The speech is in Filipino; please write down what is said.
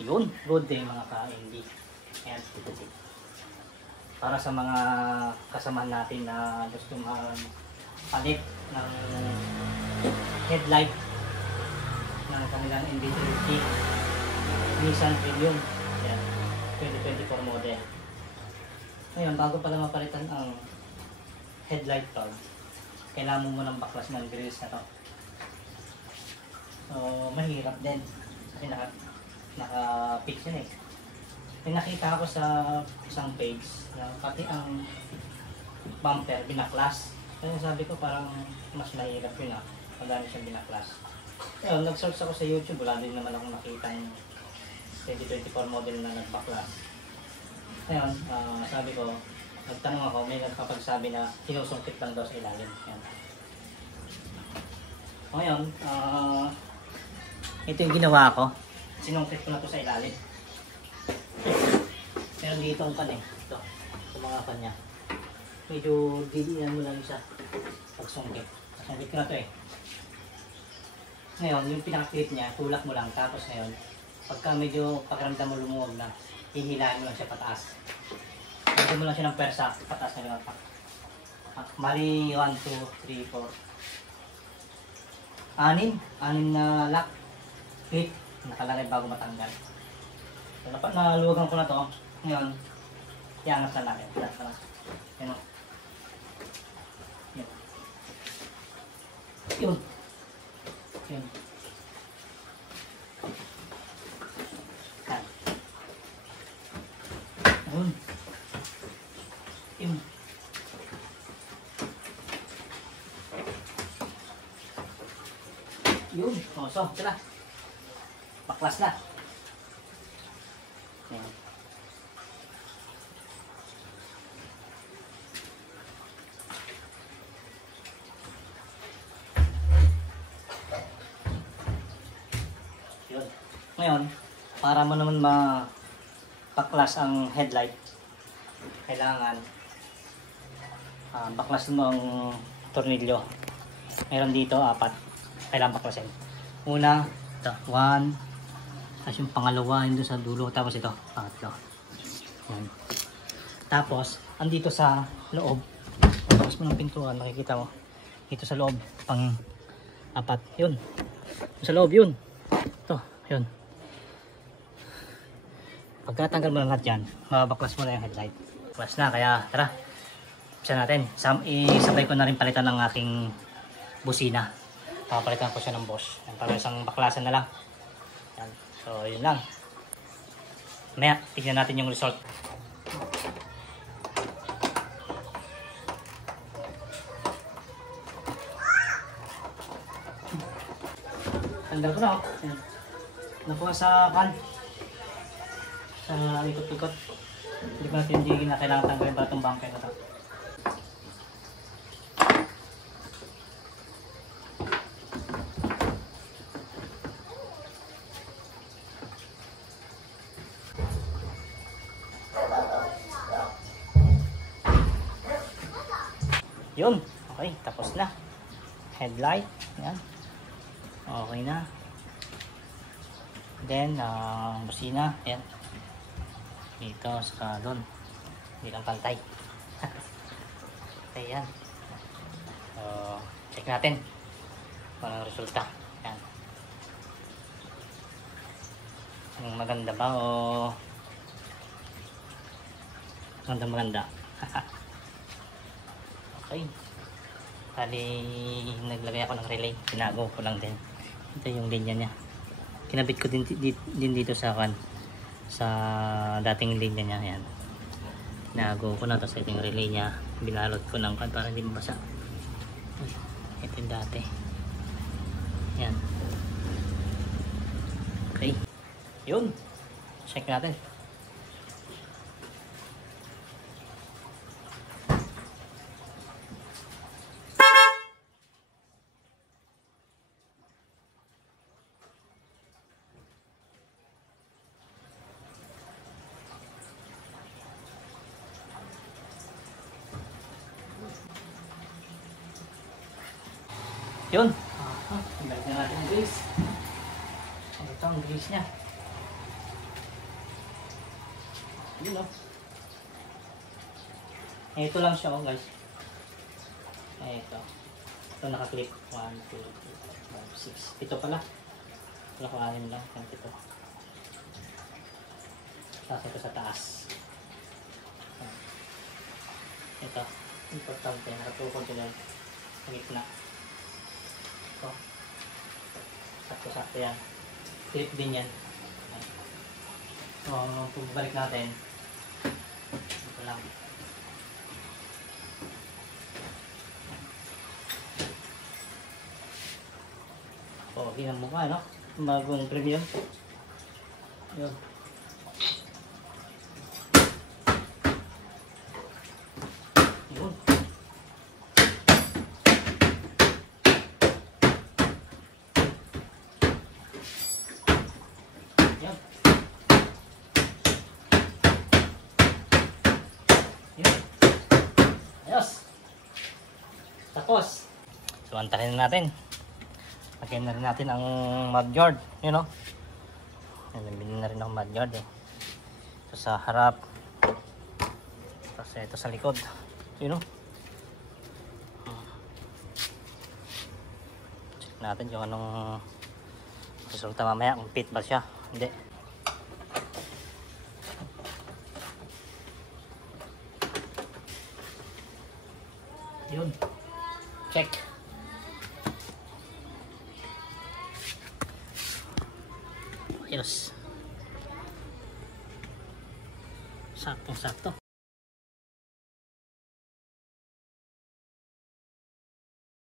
Yun, good day mga ka-MD. Ayan. Para sa mga kasamahan natin na gusto palit ng headlight ng kanilang MD-350 Nissan Premium. Ayan, 2024 model. Ngayon, bago pala mapalitan ang headlight card, kailangan mo munang baklas ng grills na to. So, mahirap din kasi naka-fix yun eh. May nakita ako sa isang page na pati ang bumper binaklas. Kaya sabi ko parang mas mahirap yun ah, pag siyang binaklas. Ayun, nag-search ako sa YouTube, wala din naman akong nakita yung 2024 model na nagbaklas. Ngayon, sabi ko, nagtanong ako, may nagkapagsabi na sinusungkit lang daw sa ilalim. Ayan. Ngayon, ito yung ginawa ko. Sinungkit ko na ito sa ilalim. Meron dito ang pan eh. Ito, sa mga pan niya. Medyo didinan mo lang siya pagsungkit. Sungkit ko na ito eh. Ngayon, yung pinaka-clip niya, tulak mo lang. Tapos ngayon, pagka medyo pakiramdam mo lumuwag na, hihilahin mo lang siya pataas. Pagka mo lang siya ng persa, pataas na lang. Mali 1, 2, 3, 4. 6 na lock. Clip. Nakalagay bago matanggal. So, naluwagan ko na to. Ngayon, iangat na natin. Yan o. Yan. Yun. Yun. Yan. Yun. Yun. Yun. O, so, sila. Baklas na. Yan. Yun. Ngayon, para mo naman mapaklas ang headlight, kailangan baklasin mo ang tornilyo. Meron dito 4. Kailangan baklasin. Una, ito, 1. Tapos yung pangalawa, yun doon sa dulo. Tapos ito, pangatlo. Yan. Tapos, andito sa loob. Tapos mo ng pintuan, makikita mo. Dito sa loob, pang 4. Yun. Sa loob, yun. Ito, yun. Pagkatanggal mo lang lahat yan, mabaklas mo na yung headlight. Baklas na, kaya tara. Isa natin. Isabay ko na rin palitan ng aking busina. Papalitan ko siya ng Bosch. Para isang baklasan na lang. Yan. So, yun lang. Maya, tignan natin yung result. Tanggal ko na ako. Nakuha sa kan. Sa ikot-ikot. Hindi ko natin hindi na kailangan tanggalin para itong bangkay na ito. Yun, okay, tapos na. Headlight, yan. Okay na. Then, busina, yan. Dito, saka doon. Hindi lang pantay. Okay, yan. So, check natin kung anong resulta. Yan. Maganda ba o maganda? Okay. Bali, naglagay ako ng relay. Tinago ko lang din. Ito yung linya niya. Kinabit ko din dito sa sa dating linya niya. Ayan. Tinago ko na. Tapos ito yung relay niya. Binalot ko ng para hindi mabasa. Ito yung dati. Ayan. Okay. Yun. Check natin. Yun. Balik na natin ang grease. Ito ang grease niya. Yun o. Ito lang siya oh guys. Ito. Ito naka-clip. 1, 2, 3, 4, 5, 6. Ito pala. Wala ko 6 lang. Ito. Tapos ito sa taas. Ito. Importante. Nakatukod ko lang. Sa gitna. Ito. Sakto-sakto yan. Clip din yan. So, kung balik natin. Ito lang. Okay ang mukha, no? Bagong premium. Yun. Yun. Yun. Yun. Ayos. Tapos. So, antahin na natin. Lagyan na rin natin ang mudguard, yun know? Nabili na rin ang mudguard eh. Ito sa harap. Tapos ito sa likod, yun know? Check natin kung anong resulta mamaya, kung fit ba siya, hindi. Yun, check. Ayos. Saktong-sakto.